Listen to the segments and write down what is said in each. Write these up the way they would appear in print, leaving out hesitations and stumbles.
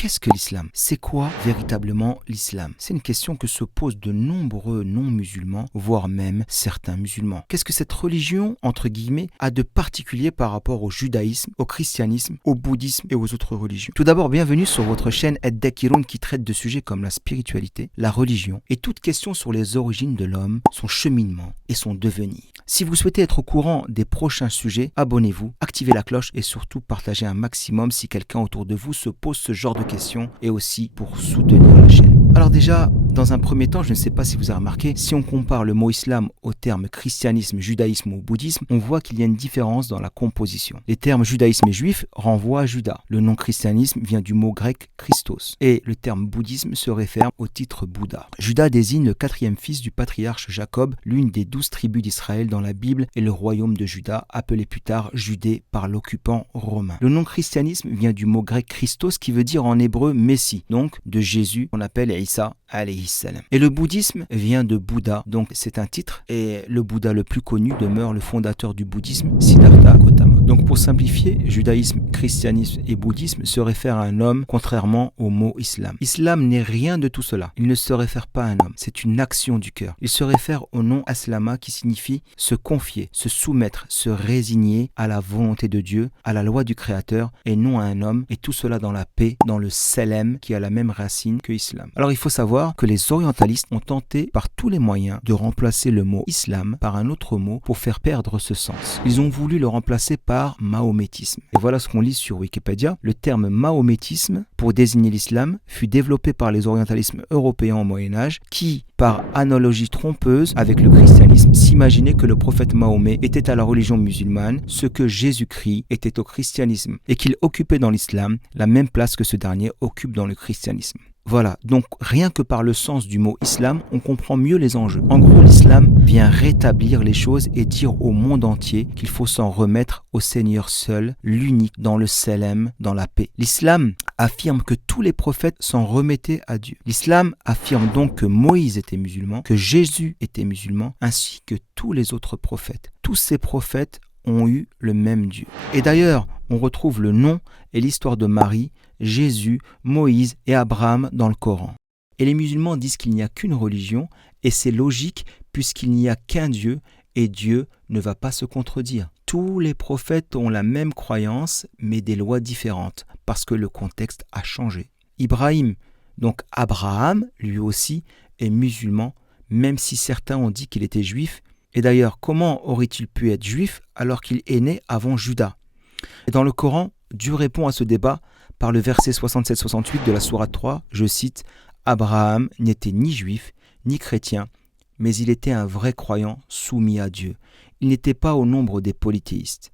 qu'est-ce que l'islam? C'est quoi véritablement l'islam? C'est une question que se posent de nombreux non-musulmans, voire même certains musulmans. Qu'est-ce que cette religion, entre guillemets, a de particulier par rapport au judaïsme, au christianisme, au bouddhisme et aux autres religions? Tout d'abord, bienvenue sur votre chaîne Ad-Dakirun qui traite de sujets comme la spiritualité, la religion et toute question sur les origines de l'homme, son cheminement et son devenir. Si vous souhaitez être au courant des prochains sujets, abonnez-vous, activez la cloche et surtout partagez un maximum si quelqu'un autour de vous se pose ce genre de questions et aussi pour soutenir la chaîne. Alors déjà, dans un premier temps, je ne sais pas si vous avez remarqué, si on compare le mot islam au terme christianisme, judaïsme ou bouddhisme, on voit qu'il y a une différence dans la composition. Les termes judaïsme et juif renvoient à Judas. Le nom christianisme vient du mot grec Christos et le terme bouddhisme se réfère au titre Bouddha. Judas désigne le quatrième fils du patriarche Jacob, l'une des 12 tribus d'Israël dans la Bible et le royaume de Juda, appelé plus tard Judée par l'occupant romain. Le nom christianisme vient du mot grec Christos qui veut dire en hébreu Messie, donc de Jésus, qu'on appelle Isa alayhi salam. Et le bouddhisme vient de Bouddha, donc c'est un titre, et le Bouddha le plus connu demeure le fondateur du bouddhisme, Siddhartha Gautama. Donc pour simplifier, judaïsme, christianisme et bouddhisme se réfèrent à un homme, contrairement au mot islam. Islam n'est rien de tout cela. Il ne se réfère pas à un homme, c'est une action du cœur. Il se réfère au nom aslama qui signifie se confier, se soumettre, se résigner à la volonté de Dieu, à la loi du Créateur et non à un homme, et tout cela dans la paix, dans le salem qui a la même racine que islam. Alors il faut savoir que les orientalistes ont tenté par tous les moyens de remplacer le mot islam par un autre mot pour faire perdre ce sens. Ils ont voulu le remplacer par mahométisme. Et voilà ce qu'on lit sur Wikipédia. Le terme mahométisme pour désigner l'islam fut développé par les orientalismes européens au Moyen-Âge qui, par analogie trompeuse avec le christianisme, s'imaginaient que le prophète Mahomet était à la religion musulmane ce que Jésus-Christ était au christianisme et qu'il occupait dans l'islam la même place que ce dernier occupe dans le christianisme. Voilà, donc rien que par le sens du mot islam, on comprend mieux les enjeux. En gros, l'islam vient rétablir les choses et dire au monde entier qu'il faut s'en remettre au Seigneur seul, l'unique, dans le salem, dans la paix. L'islam affirme que tous les prophètes s'en remettaient à Dieu. L'islam affirme donc que Moïse était musulman, que Jésus était musulman, ainsi que tous les autres prophètes. Tous ces prophètes ont eu le même Dieu. Et d'ailleurs, on retrouve le nom et l'histoire de Marie, Jésus, Moïse et Abraham dans le Coran. Et les musulmans disent qu'il n'y a qu'une religion, et c'est logique puisqu'il n'y a qu'un Dieu, et Dieu ne va pas se contredire. Tous les prophètes ont la même croyance, mais des lois différentes, parce que le contexte a changé. Ibrahim, donc Abraham, lui aussi, est musulman, même si certains ont dit qu'il était juif. Et d'ailleurs, comment aurait-il pu être juif alors qu'il est né avant Juda? Et dans le Coran, Dieu répond à ce débat par le verset 67-68 de la sourate 3, je cite, « Abraham n'était ni juif, ni chrétien, mais il était un vrai croyant soumis à Dieu. Il n'était pas au nombre des polythéistes.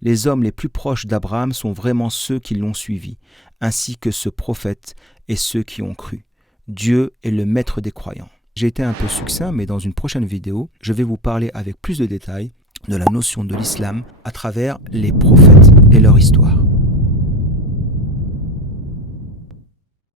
Les hommes les plus proches d'Abraham sont vraiment ceux qui l'ont suivi, ainsi que ce prophète et ceux qui ont cru. Dieu est le maître des croyants. » J'ai été un peu succinct, mais dans une prochaine vidéo, je vais vous parler avec plus de détails de la notion de l'islam à travers les prophètes et leur histoire.